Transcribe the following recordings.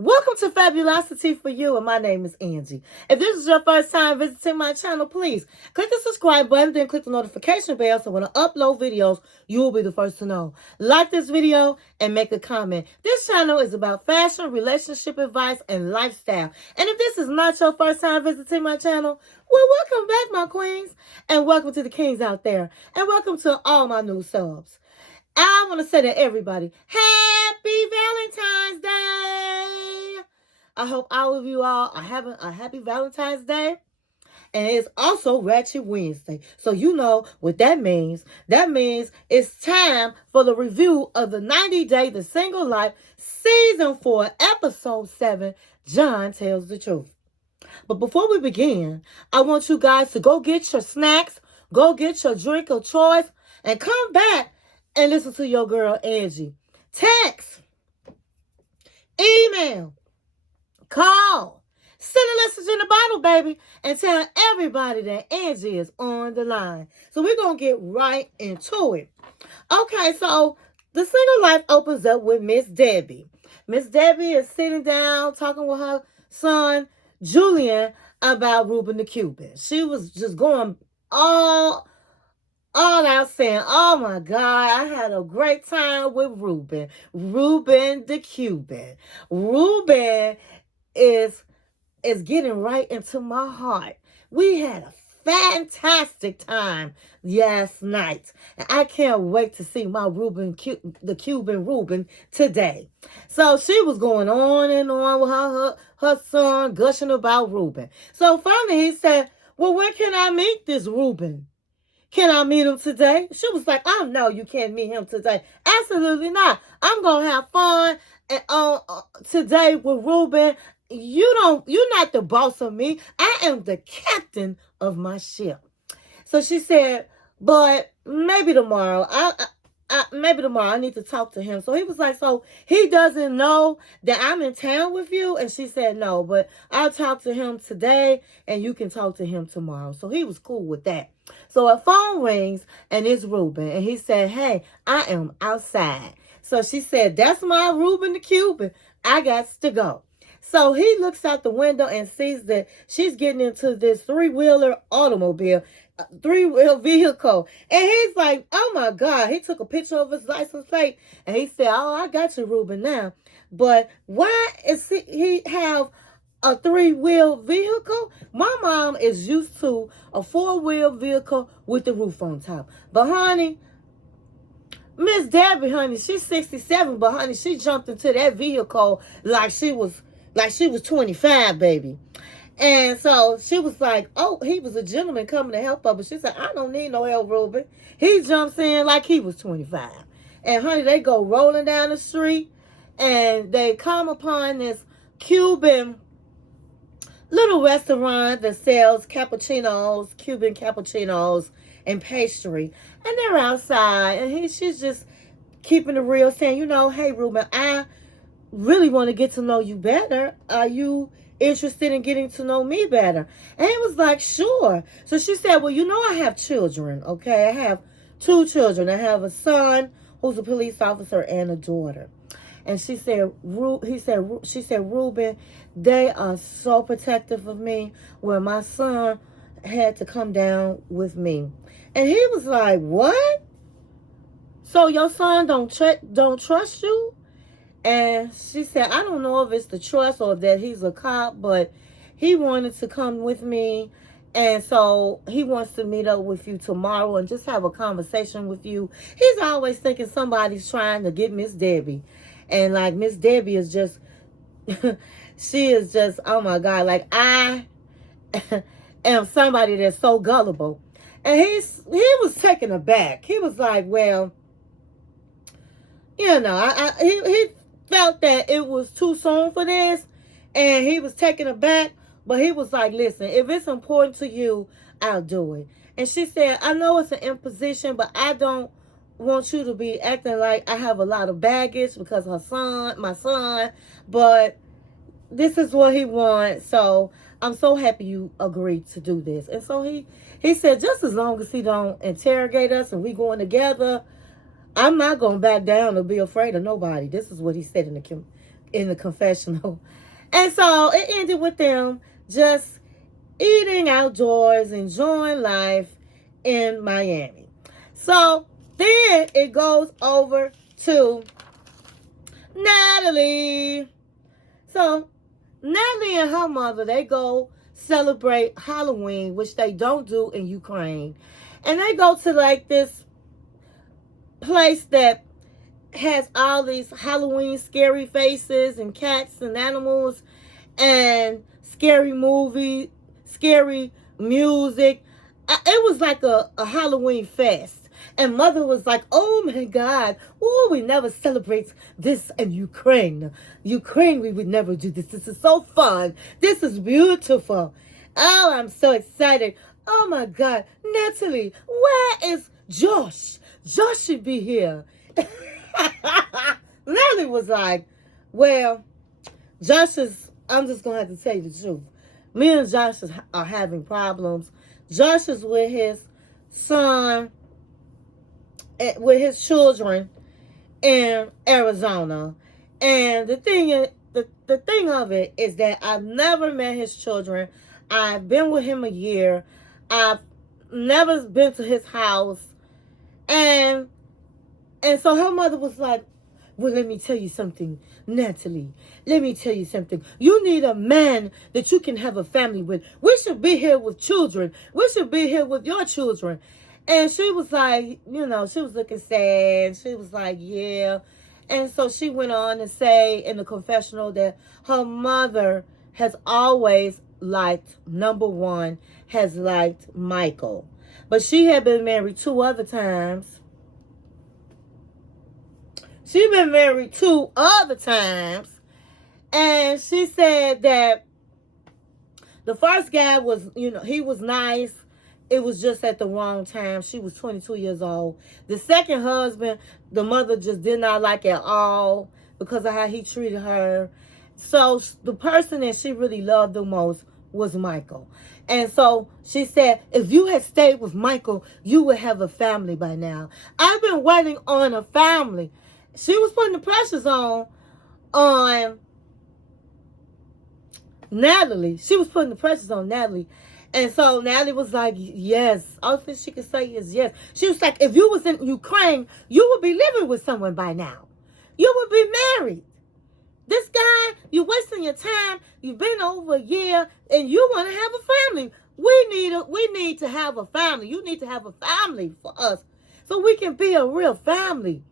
Welcome to Fabulosity For You, and my name is Angie. If this is your first time visiting my channel, please click the subscribe button, then click the notification bell so when I upload videos, you will be the first to know. Like this video and make a comment. This channel is about fashion, relationship advice, and lifestyle. And if this is not your first time visiting my channel, well, welcome back, my queens, and welcome to the kings out there, and welcome to all my new subs. I want to say to everybody, Happy Valentine's Day! I hope all of you all are having a happy Valentine's Day. And it's also Ratchet Wednesday. So you know what that means. That means it's time for the review of the 90 Day The Single Life Season 4, Episode 7, John Tells the Truth. But before we begin, I want you guys to go get your snacks, go get your drink of choice, and come back and listen to your girl Angie. Text, email, call, send a message in the bottle, baby, and tell everybody that Angie is on the line. So we're going to get right into it. Okay, so the single life opens up with Miss Debbie. Miss Debbie is sitting down talking with her son, Julian, about Reuben the Cuban. She was just going all out saying, oh my God, I had a great time with Reuben. Reuben the Cuban. Reuben is getting right into my heart. We had a fantastic time last night. And I can't wait to see my the Cuban Reuben today. So she was going on and on with her son, gushing about Reuben. So finally he said, well, where can I meet this Reuben? Can I meet him today? She was like, oh, no, you can't meet him today. Absolutely not. I'm going to have fun today with Reuben. You're not the boss of me. I am the captain of my ship. So she said, but maybe tomorrow. Maybe tomorrow I need to talk to him. So he was like, so he doesn't know that I'm in town with you? And she said, no, but I'll talk to him today and you can talk to him tomorrow. So he was cool with that. So a phone rings and it's Reuben. And he said, hey, I am outside. So she said, that's my Reuben the Cuban. I got to go. So he looks out the window and sees that she's getting into this three-wheel vehicle. And he's like, oh my God. He took a picture of his license plate and he said, oh, I got you, Reuben, now. But why is he have a three-wheel vehicle? My mom is used to a four-wheel vehicle with the roof on top. But honey, Miss Debbie, honey, she's 67, but honey, she jumped into that vehicle like she was 25, baby. And so she was like, oh, he was a gentleman coming to help her. But she said, I don't need no help, Reuben. He jumps in like he was 25. And honey, they go rolling down the street and they come upon this Cuban little restaurant that sells cappuccinos, Cuban cappuccinos, and pastry. And they're outside. And she's just keeping it real, saying, hey, Reuben, I really want to get to know you better. Are you interested in getting to know me better? And he was like, sure. So she said, well, I have children, okay? I have 2 children. I have a son who's a police officer and a daughter. And she said, Reuben, they are so protective of me, where my son had to come down with me. And he was like, what? So your son don't trust you? And she said, I don't know if it's the trust or that he's a cop, but he wanted to come with me. And so he wants to meet up with you tomorrow and just have a conversation with you. He's always thinking somebody's trying to get Miss Debbie. And like Miss Debbie is just, she is just, oh my God, like I am somebody that's so gullible. And he was taken aback. He was like, well, he felt that it was too soon for this, and he was taken aback, but he was like, listen, if it's important to you, I'll do it. And she said, I know it's an imposition, but I don't want you to be acting like I have a lot of baggage because my son, but this is what he wants, so I'm so happy you agreed to do this. And so he said, just as long as he don't interrogate us and we going together, I'm not going to back down or be afraid of nobody. This is what he said in the in the confessional. And so it ended with them just eating outdoors, enjoying life in Miami. So then it goes over to Natalie. So Natalie and her mother, they go celebrate Halloween, which they don't do in Ukraine. And they go to like this place that has all these Halloween scary faces and cats and animals and scary music. It was like a Halloween fest. And mother was like, oh my God, oh, we never celebrate this in Ukraine. Ukraine, we would never do this. This is so fun. This is beautiful. Oh, I'm so excited. Oh my God, Natalie, where is Josh? Josh should be here. Natalie was like, well, I'm just going to have to tell you the truth. Me and Josh are having problems. Josh is with his son, with his children in Arizona. And the thing of it is that I've never met his children. I've been with him a year. I've never been to his house. And so her mother was like, well, let me tell you something, Natalie. Let me tell you something. You need a man that you can have a family with. We should be here with children. We should be here with your children. And she was like, she was looking sad. She was like, yeah. And so she went on to say in the confessional that her mother has always liked, number one, has liked Michael. But she had been married 2 other times. She's been married 2 other times. And she said that the first guy was, he was nice. It was just at the wrong time. She was 22 years old. The second husband, the mother just did not like at all because of how he treated her. So the person that she really loved the most was Michael. And so she said, if you had stayed with Michael, you would have a family by now. I've been waiting on a family. She was putting the pressures on Natalie. She was putting the pressures on Natalie. And so Natalie was like, yes. All thing she could say is yes. She was like, if you was in Ukraine, you would be living with someone by now. You would be married. This guy, you're wasting your time. You've been over a year and you want to have a family. We need to have a family. You need to have a family for us so we can be a real family.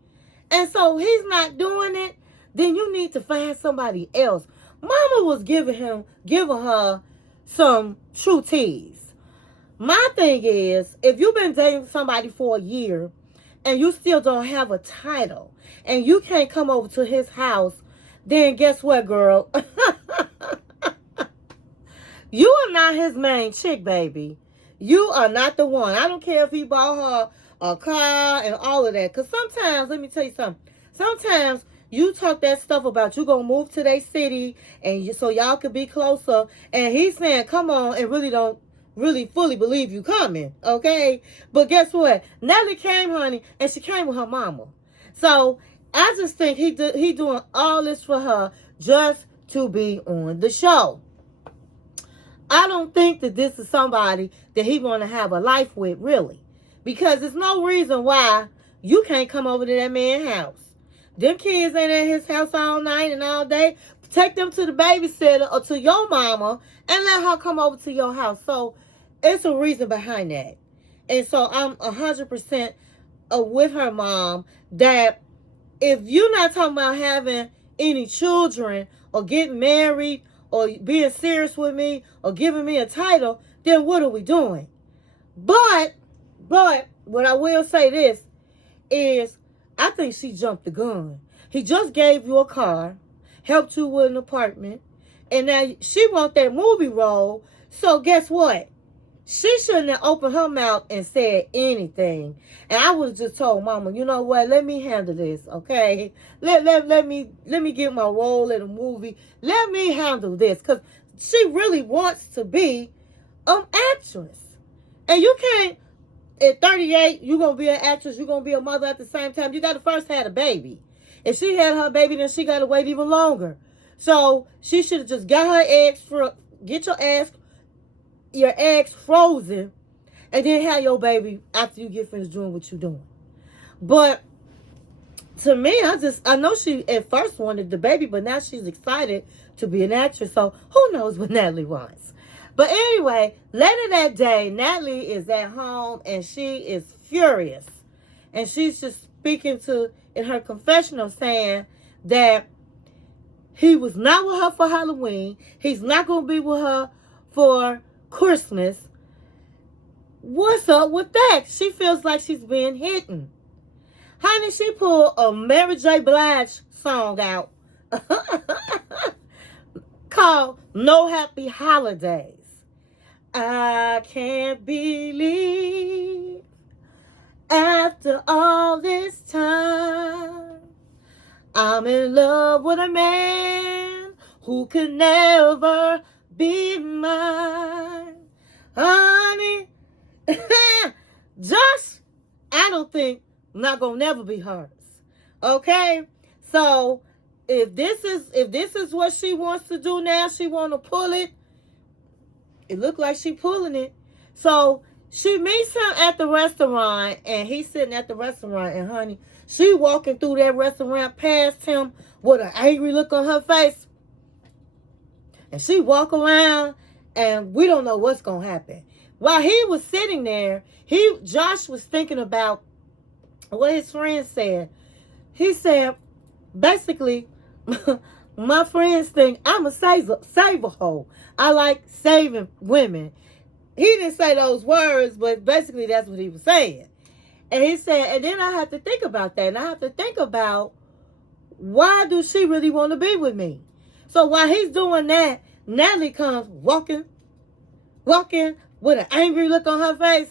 And so he's not doing it, then you need to find somebody else. Mama was giving her some true teas. My thing is, if you've been dating somebody for a year and you still don't have a title and you can't come over to his house, then guess what, girl? You are not his main chick, baby. You are not the one. I don't care if he bought her a car and all of that. Because sometimes, let me tell you something. Sometimes you talk that stuff about you going to move to their city and so y'all could be closer. And he's saying, come on, and really don't really fully believe you coming. Okay? But guess what? Natalie came, honey, and she came with her mama. So I just think he doing all this for her just to be on the show. I don't think that this is somebody that he want to have a life with, really. Because there's no reason why you can't come over to that man's house. Them kids ain't at his house all night and all day. Take them to the babysitter or to your mama and let her come over to your house. So it's a reason behind that. And so I'm 100% with her mom that if you're not talking about having any children or getting married or being serious with me or giving me a title, then what are we doing? But what I will say this is I think she jumped the gun. He just gave you a car, helped you with an apartment, and now she wants that movie role. So guess what? She shouldn't have opened her mouth and said anything. And I would have just told Mama, you know what? Let me handle this, okay? Let me get my role in a movie. Let me handle this. Because she really wants to be an actress. And you can't, at 38, you're going to be an actress. You're going to be a mother at the same time. You got to first have a baby. If she had her baby, then she got to wait even longer So she should have just got her eggs, get your eggs frozen, and then have your baby after you get finished doing what you're doing. But to me, I know she at first wanted the baby, but now she's excited to be an actress. So who knows what Natalie wants. But anyway, later that day, Natalie is at home and she is furious. And she's just speaking in her confessional, saying that he was not with her for Halloween. He's not going to be with her for Christmas. What's up with that? She feels like she's being hidden. Honey, she pulled a Mary J. Blige song out called No Happy Holidays. I can't believe after all this time I'm in love with a man who could never be mine. Honey, Josh, I don't think not gonna never be hers. Okay? So if this is what she wants to do now, she wanna pull it. It looked like she pulling it. So she meets him at the restaurant, and he's sitting at the restaurant, and honey, she walking through that restaurant past him with an angry look on her face. And she walk around, and we don't know what's gonna happen. While he was sitting there, Josh was thinking about what his friend said. He said, basically, my friends think I'm a saver hole. I like saving women. He didn't say those words, but basically that's what he was saying. And he said, and then I have to think about that. And I have to think about, why do she really want to be with me? So while he's doing that, Natalie comes walking with an angry look on her face.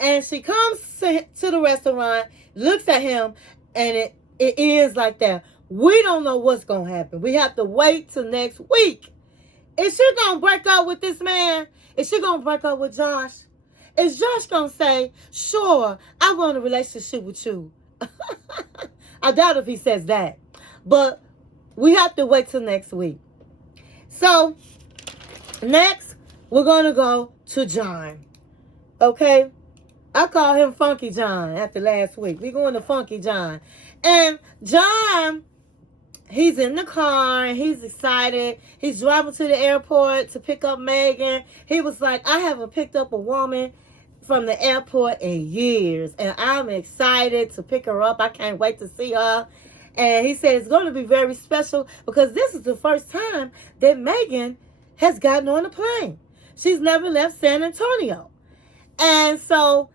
And she comes to the restaurant, looks at him, and it ends like that. We don't know what's going to happen. We have to wait till next week. Is she going to break up with this man? Is she going to break up with Josh? Is Josh going to say, sure, I want a relationship with you? I doubt if he says that. But we have to wait till next week. So, next, we're going to go to John. Okay? I call him Funky John after last week. We're going to Funky John. And John, he's in the car and he's excited. He's driving to the airport to pick up Megan. He was like, I haven't picked up a woman from the airport in years. And I'm excited to pick her up. I can't wait to see her. And he said it's going to be very special because this is the first time that Megan has gotten on a plane. She's never left San Antonio. And so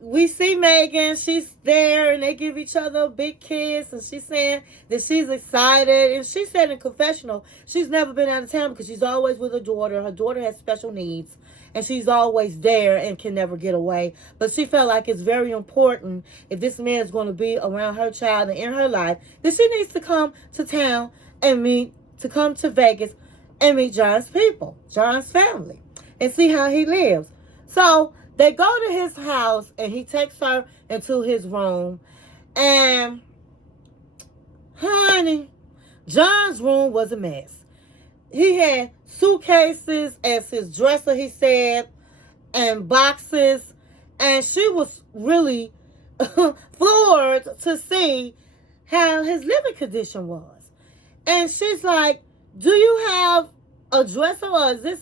we see Megan, she's there, and they give each other a big kiss, and she's saying that she's excited. And she said in confessional, she's never been out of town because she's always with her daughter. Her daughter has special needs, and she's always there and can never get away. But she felt like it's very important, if this man is going to be around her child and in her life, that she needs to come to town and come to Vegas and meet John's people, John's family, and see how he lives. So they go to his house, and he takes her into his room. And, honey, John's room was a mess. He had suitcases as his dresser, he said, and boxes. And she was really floored to see how his living condition was. And she's like, do you have a dresser, or is this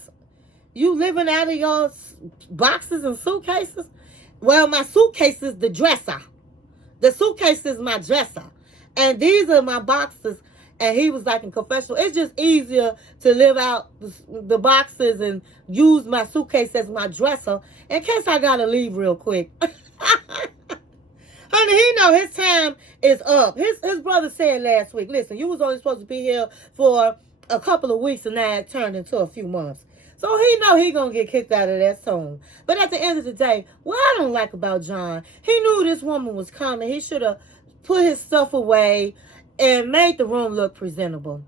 you living out of your boxes and suitcases? Well, my suitcase is the dresser. The suitcase is my dresser. And these are my boxes. And he was like in confessional, it's just easier to live out the boxes and use my suitcase as my dresser in case I got to leave real quick. Honey, he know his time is up. His brother said last week, listen, you was only supposed to be here for a couple of weeks, and now it turned into a few months. So he know he gonna get kicked out of that soon. But at the end of the day, what I don't like about John, he knew this woman was coming. He should have put his stuff away and made the room look presentable.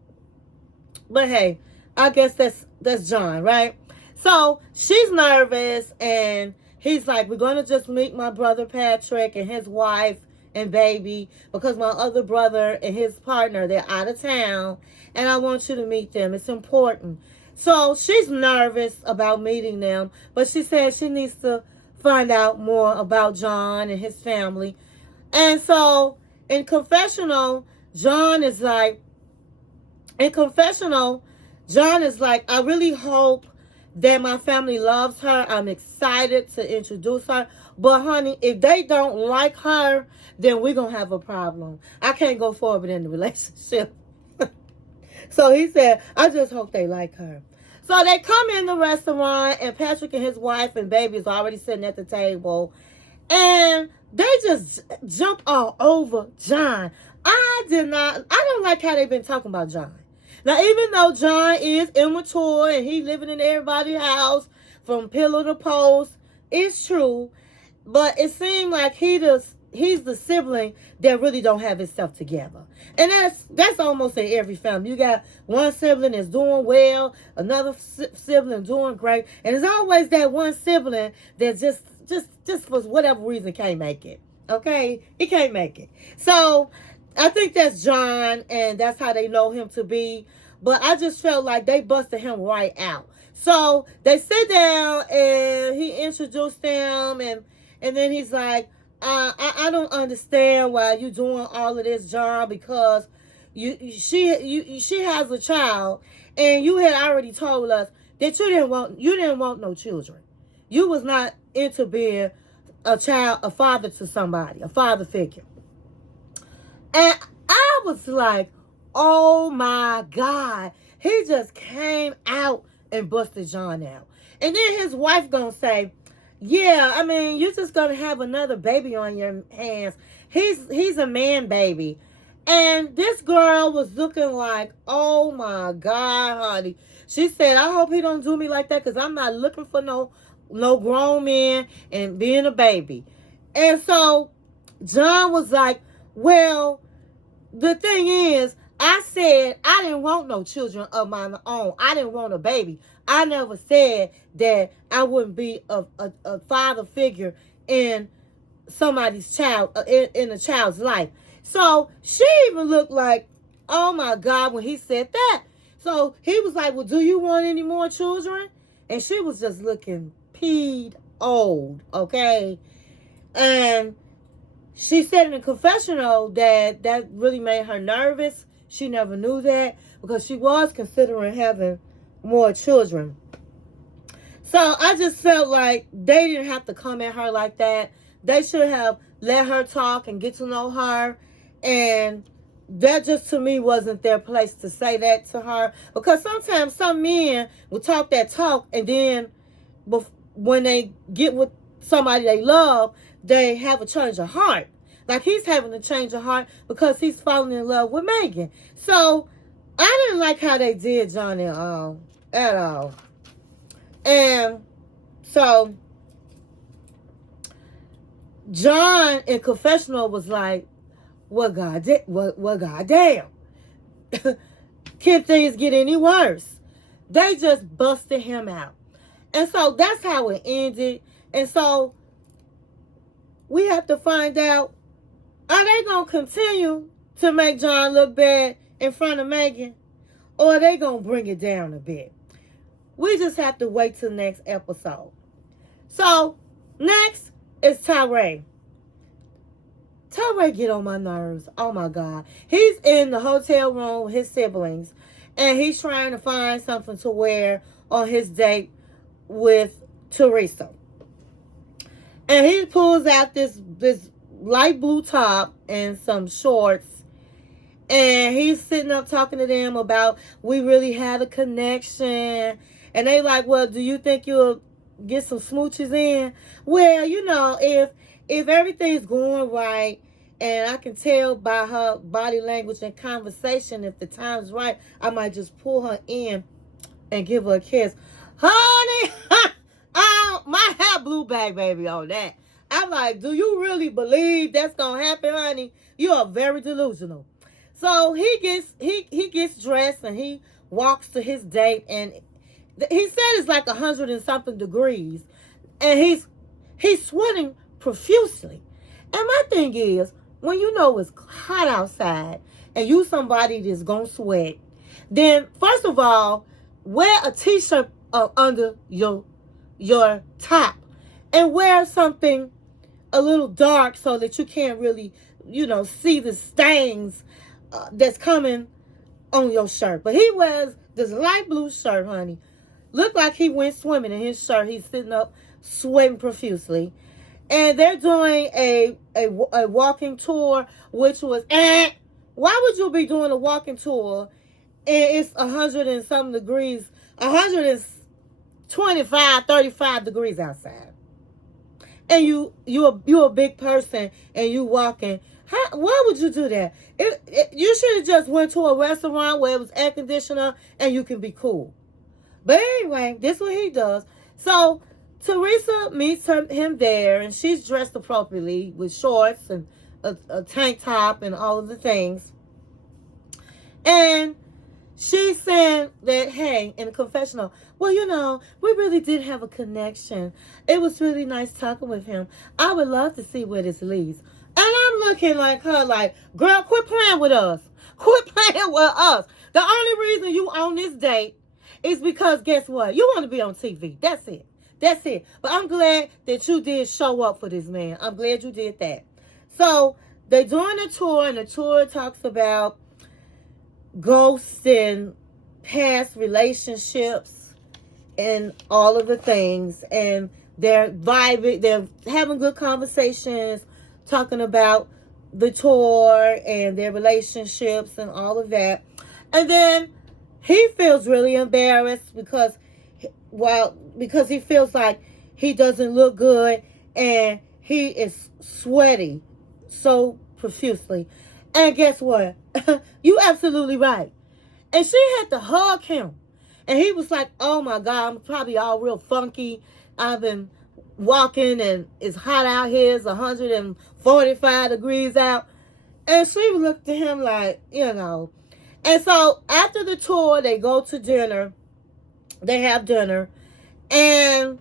But hey, I guess that's John, right? So she's nervous, and he's like, we're gonna just meet my brother Patrick and his wife and baby, because my other brother and his partner, they're out of town, and I want you to meet them. It's important. So she's nervous about meeting them, but she said she needs to find out more about John and his family. And so in confessional, John is like, in confessional, John is like, I really hope that my family loves her. I'm excited to introduce her. But honey, if they don't like her, then we're going to have a problem. I can't go forward in the relationship. So he said, I just hope they like her. So they come in the restaurant, and Patrick and his wife and baby is already sitting at the table. And they just jump all over John. I don't like how they've been talking about John. Now, even though John is immature and he living in everybody's house from pillar to post, it's true. But it seemed like he's the sibling that really don't have himself together. And that's almost in every family. You got one sibling that's doing well, another sibling doing great, and there's always that one sibling that just for whatever reason can't make it. Okay? He can't make it. So I think that's John, and that's how they know him to be. But I just felt like they busted him right out. So they sit down, and he introduced them, and then he's like, I don't understand why you doing all of this, John, because she has a child, and you had already told us that you didn't want no children. You was not into being a father to somebody, a father figure. And I was like, oh my God. He just came out and busted John out. And then his wife gonna say, yeah, I mean, you're just gonna have another baby on your hands. He's a man baby. And this girl was looking like, oh my God, honey. She said, I hope he don't do me like that, because I'm not looking for no grown man and being a baby. And so John was like, well, the thing is, I said I didn't want no children of my own. I didn't want a baby. I never said that I wouldn't be a father figure in somebody's child, in a child's life. So she even looked like, oh my God, when he said that. So he was like, well, do you want any more children? And she was just looking peed old, okay? And she said in the confessional that really made her nervous. She never knew that, because she was considering having more children. So I just felt like they didn't have to come at her like that. They should have let her talk and get to know her. And that just, to me, wasn't their place to say that to her. Because sometimes some men will talk that talk, and then when they get with somebody they love, they have a change of heart. Like he's having a change of heart because he's falling in love with Megan. So I didn't like how they did John at all. And so John in confessional was like, well, God damn. Can things get any worse? They just busted him out. And so that's how it ended. And so we have to find out, are they going to continue to make John look bad in front of Megan? Or are they going to bring it down a bit? We just have to wait till next episode. So, next is Tyree. Tyree get on my nerves. Oh my God. He's in the hotel room with his siblings, and he's trying to find something to wear on his date with Teresa. And he pulls out this light blue top and some shorts, and he's sitting up talking to them about, we really had a connection. And they like, well, do you think you'll get some smooches in? Well, if everything's going right, and I can tell by her body language and conversation, if the time's right, I might just pull her in and give her a kiss. Honey, my hair blew back, baby, on that. I'm like, do you really believe that's going to happen, honey? You are very delusional. So he gets dressed, and he walks to his date, and he said it's like 100 and something degrees, and he's sweating profusely. And my thing is, when you know it's hot outside and you somebody that's gonna sweat, then first of all, wear a t-shirt under your top and wear something a little dark so that you can't really, see the stains that's coming on your shirt. But he wears this light blue shirt, honey. Looked like he went swimming in his shirt. He's sitting up sweating profusely. And they're doing a walking tour, which was, why would you be doing a walking tour and it's 100 and something degrees, 125, 35 degrees outside? And you're a big person and you walking. Why would you do that? You should have just went to a restaurant where it was air conditioner and you can be cool. But anyway, this is what he does. So Teresa meets him there, and she's dressed appropriately with shorts and a tank top and all of the things. And she's saying that, hey, in a confessional, well, we really did have a connection. It was really nice talking with him. I would love to see where this leads. And I'm looking like her, like, girl, quit playing with us. Quit playing with us. The only reason you on this date is because, guess what? You want to be on TV. That's it. That's it. But I'm glad that you did show up for this man. I'm glad you did that. So they're doing a tour, and the tour talks about ghosts and past relationships and all of the things. And they're vibing. They're having good conversations, talking about the tour and their relationships and all of that. And then he feels really embarrassed because he feels like he doesn't look good and he is sweaty so profusely. And guess what? You absolutely right. And she had to hug him. And he was like, oh my God, I'm probably all real funky. I've been walking and it's hot out here. It's 145 degrees out. And she looked at him like, And so after the tour, they go to dinner. They have dinner. And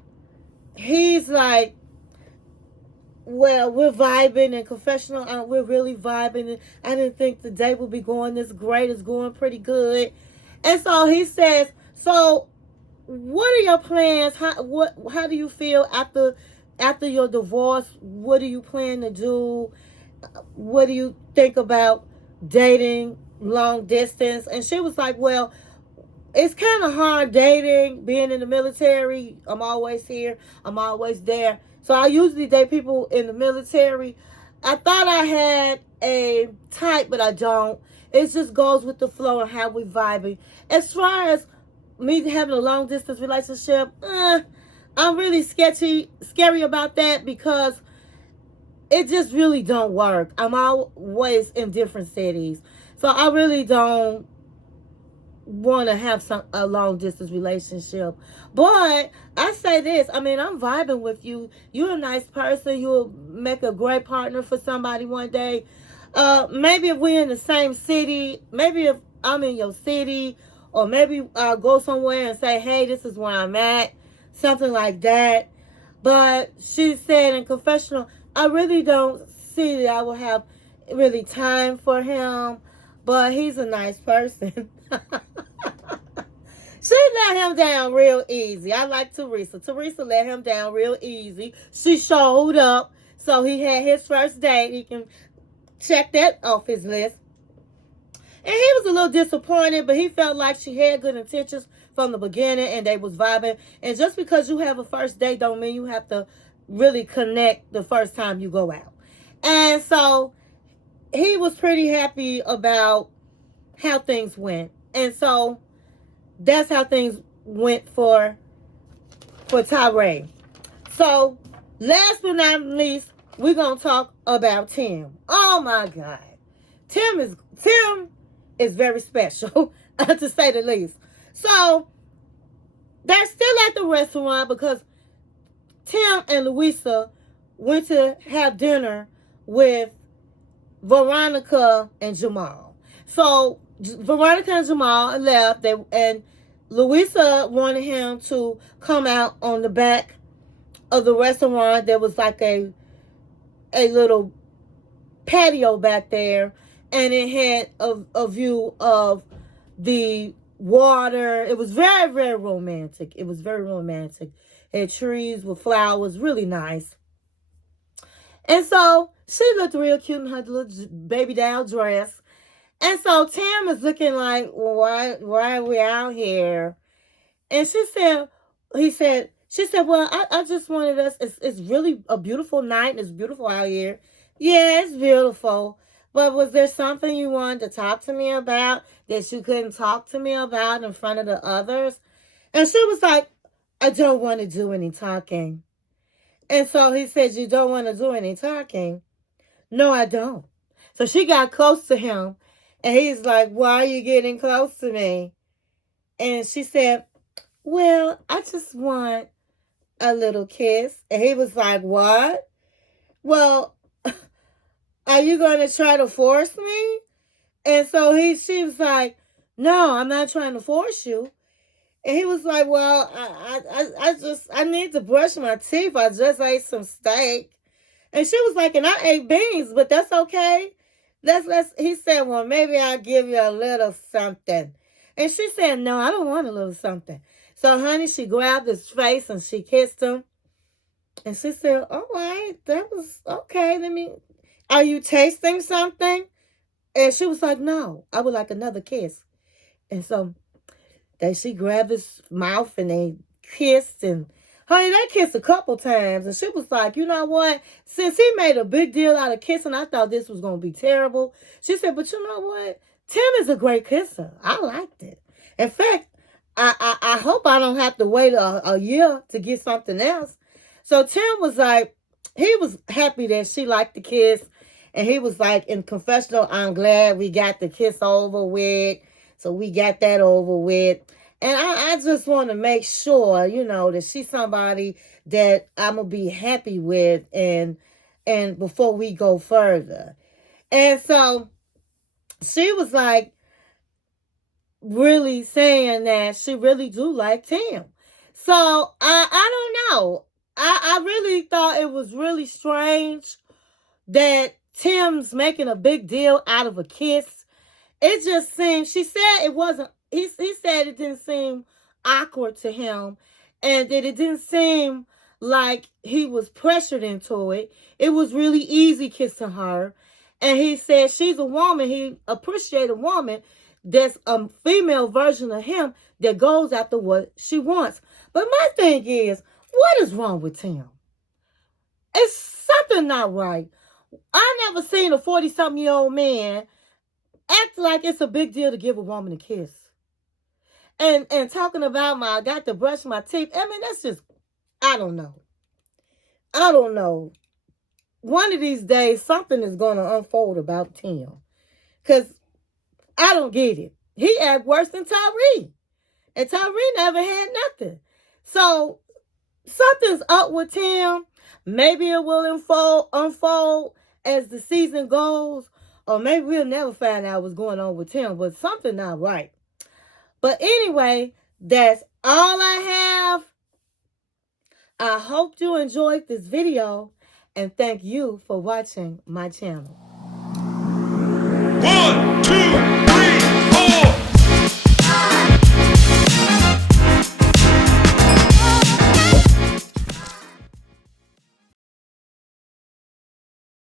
he's like, well, we're vibing and confessional. We're really vibing. I didn't think the day would be going this great. It's going pretty good. And so he says, so what are your plans? How do you feel after your divorce? What do you plan to do? What do you think about dating long distance? And she was like, well, it's kind of hard dating, being in the military. I'm always here. I'm always there. So I usually date people in the military. I thought I had a type, but I don't. It just goes with the flow and how we vibing. As far as me having a long distance relationship, I'm really scary about that because it just really don't work. I'm always in different cities. So I really don't want to have a long distance relationship. But I say this, I'm vibing with you. You're a nice person. You'll make a great partner for somebody one day. Maybe if we're in the same city, maybe if I'm in your city, or maybe I'll go somewhere and say, hey, this is where I'm at, something like that. But she said in confessional, I really don't see that I will have really time for him, but he's a nice person. She let him down real easy. I like Teresa. Teresa let him down real easy. She showed up, so he had his first date. He can check that off his list. And he was a little disappointed, but he felt like she had good intentions from the beginning and they was vibing. And just because you have a first date don't mean you have to really connect the first time you go out. And so he was pretty happy about how things went. And so that's how things went for Tyree. So last but not least, we're going to talk about Tim. Oh my God. Tim is very special, to say the least. So they're still at the restaurant because Tim and Louisa went to have dinner with Veronica and Jamal. So Veronica and Jamal left, and Louisa wanted him to come out on the back of the restaurant. There was like a little patio back there, and it had a view of the water. It was very, very romantic. It was very romantic. It had trees with flowers, really nice. And so she looked real cute in her little baby doll dress. And so Tam is looking like, why are we out here? And she said, well, I just wanted us, it's really a beautiful night and it's beautiful out here. Yeah, it's beautiful. But was there something you wanted to talk to me about that you couldn't talk to me about in front of the others? And she was like, I don't want to do any talking. And so he said, you don't want to do any talking? No, I don't. So she got close to him and he's like, why are you getting close to me? And she said, well, I just want a little kiss. And he was like, what? Well, are you going to try to force me? And so she was like, no, I'm not trying to force you. And he was like, well, I need to brush my teeth. I just ate some steak. And she was like, and I ate beans, but that's okay. He said, well, maybe I'll give you a little something. And she said, no, I don't want a little something. So, honey, she grabbed his face and she kissed him. And she said, all right, that was okay. Are you tasting something? And she was like, no, I would like another kiss. And so she grabbed his mouth and they kissed, and honey, they kissed a couple times. And she was like, you know what? Since he made a big deal out of kissing, I thought this was going to be terrible. She said, but you know what? Tim is a great kisser. I liked it. In fact, I hope I don't have to wait a year to get something else. So Tim was like, he was happy that she liked the kiss. And he was like, in confessional, I'm glad we got the kiss over with. So we got that over with. And I just want to make sure, that she's somebody that I'm going to be happy with and before we go further. And so she was like really saying that she really do like Tim. So I don't know. I really thought it was really strange that Tim's making a big deal out of a kiss. It just seemed, she said it wasn't, he said it didn't seem awkward to him and that it didn't seem like he was pressured into it. It was really easy kissing her. And he said she's a woman. He appreciated a woman that's a female version of him that goes after what she wants. But my thing is, what is wrong with Tim? It's something not right. I never seen a 40-something-year-old man act like it's a big deal to give a woman a kiss. And talking about I got to brush my teeth. I mean, that's just, I don't know. I don't know. One of these days, something is going to unfold about Tim. Because I don't get it. He act worse than Tyree. And Tyree never had nothing. So, something's up with Tim. Maybe it will unfold as the season goes. Or maybe we'll never find out what's going on with Tim. But something not right. But anyway, that's all I have. I hope you enjoyed this video. And thank you for watching my channel. 1